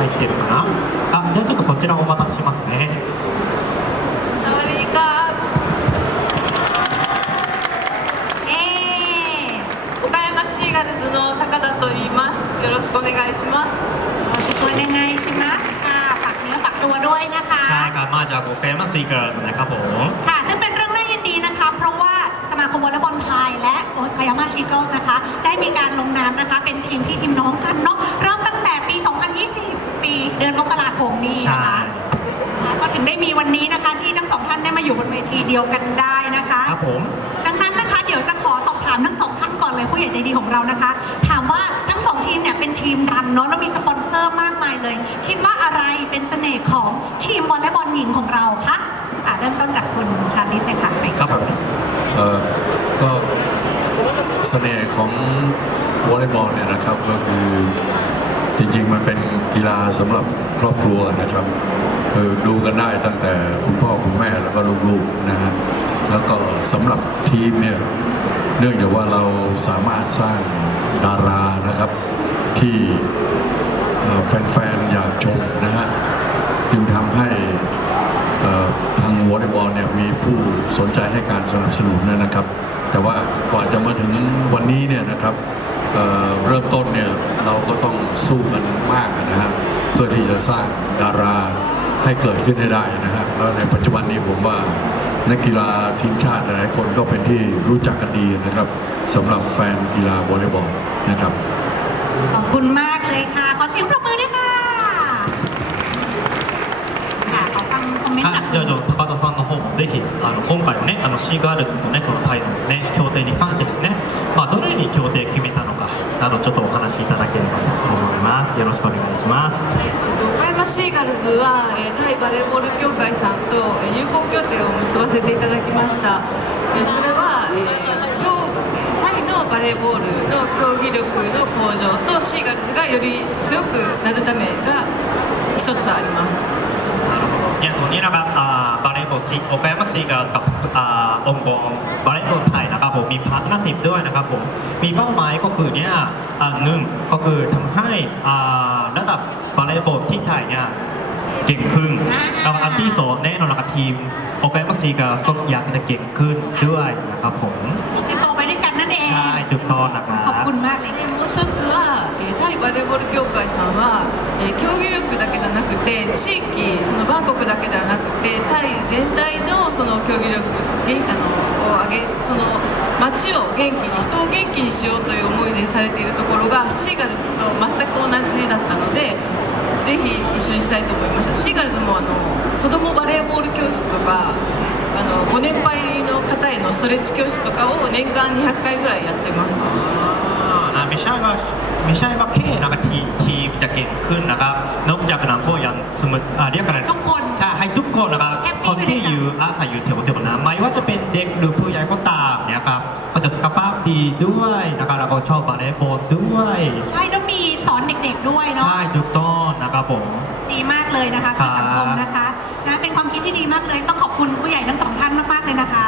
入ってるかなあじゃあちょっとこちらお待たせしますねสวัสดีครับ เอ๊ะ 岡山シーガルズの高田と言いますよろしくお願いします ขอชิคุยยังไงชิมะค่ะฝากเนื้อฝากตัวด้วยนะคะ ใช่ครับมาจากโอเคมาซีเกิร์สนะครับผม ค่ะ ซึ่งเป็นเรื่องน่ายินดีนะคะ เพราะว่าสมาคมวอลเลย์บอลไทยและโอ๊ยกายามาชิโกสนะคะ ได้มีการลงนามนะคะ เป็นทีมที่ทีมน้องกันเนาะ นี้ใช่นะคะก็ถึงได้มีวันนี้นะคะที่ทั้งสองท่านได้มาอยู่บนเวทีเดียวกันได้นะคะครับผม ดังนั้นนะคะเดี๋ยวจะขอสอบถามทั้งสองท่านก่อนเลยผู้ใหญ่ใจดีของเรานะคะ ถามว่าทั้งสองทีมเนี่ยเป็นทีมดังเนาะแล้วมีสปอนเซอร์มากมายเลย คิดว่าอะไรเป็นเสน่ห์ของทีมวอลเลย์บอลหญิงของเราคะอะเริ่มต้นจากคุณชาลิตเลยค่ะไปครับผมเอ่อก็เสน่ห์ของวอลเลย์บอลเนี่ยนะครับก็คือ จริงๆ มันเป็นกีฬาสำหรับครอบครัวนะครับดูกันได้ตั้งแต่คุณพ่อคุณแม่แล้วก็ลูกๆนะฮะแล้วก็สำหรับทีมเนี่ยเนื่องจากว่าเราสามารถสร้างดารานะครับ ที่แฟนๆอยากชมนะฮะจึงทำให้ทางวอลเลย์บอลเนี่ยมีผู้สนใจให้การสนับสนุนนะครับ แต่ว่ากว่าจะมาถึงวันนี้เนี่ยนะครับเเริ่มต้นเนี่ย เราก็ต้องสู้กันมากนะฮะเพื่อที่จะสร้างดาราให้เกิดขึ้นให้ได้นะฮะแล้วในปัจจุบันนี้ผมว่านักกีฬาทีมชาติหลายๆคนก็เป็นที่รู้จักกันดีนะครับสำหรับแฟนกีฬาวอลเลย์บอลนะครับ ขอบคุณมากเลยค่ะ ขอเสียงปรบมือด้วยค่ะค่ะขอฟังคอมเมนต์จาก はい、じゃあじゃあ高田さんの方もぜひあの今回のねあのシーガールズとねこのタイのね協定に関してですね、まあどのように協定決めたのか あのちょっとお話しいただければと思いますよろしくお願いします、はいえっと、岡山シーガルズは、えー、タイバレーボール協会さんと、え友好協定を結ばせていただきました、えそれは、えーバレーボールの競技力の向上とシーガルズがより強くなるためが一つあります。なるほど。いや、このにながあバレーボール岡山シーガルズがあ、香港バレーボール2030 ด้วยนะครับผม มีเป้าหมายก็คือเนี่ยหนึ่งก็คือทำให้ระดับบาลานซ์ที่ไทยเนี่ยเก่งขึ้นแล้วอันที่สองแน่นอนนะครัทีมโอเคมัสซีก็ต้ออยากจะเก่งขึ้นด้วยนะครับผมจะโตไปด้วยกันนั่นเองใช่ถูกต้อนะครับขอบคุณมากเลยもう一つはタイバレーボール協会さんは競技力だけじゃなくて地域そのバンコクだけではなくてタイ全体のその競技力あのその街を元気に人を元気にしようという思いでされているところがシーガルズと全く同じだったのでぜひ一緒にしたいと思いましたシーガルズもあの子供バレーボール教室とかあのご年配の方へのストレッチ教室とかを年間200回ぐらいやってます อ่าไม่ใช่ว่าไม่ใช่ว่าแค่นะครับทีมทีมจะเก่งขึ้นนะครับนอกจากนั้นก็ยังสมมติอ่าเรียกอะไร ทุกคน ใช่ให้ทุกคนนะครับ แฮปปี้ คน ที่อยู่อาศัยอยู่แถวแถวนั้นไม่ว่าจะเป็นเด็กหรือผู้ใหญ่ก็ตามเนี่ยครับก็จะสุขภาพดีด้วยนะครับแล้วก็ชอบบาเลย์บอลด้วยใช่แล้วมีสอนเด็กๆด้วยเนาะใช่ถูกต้องนะครับผมดีมากเลยนะคะครัที่บสังคมนะคะนะเป็นความคิดที่ดีมากเลยต้องขอบคุณผู้ใหญ่ทั้งสองท่านมากๆเลยนะคะ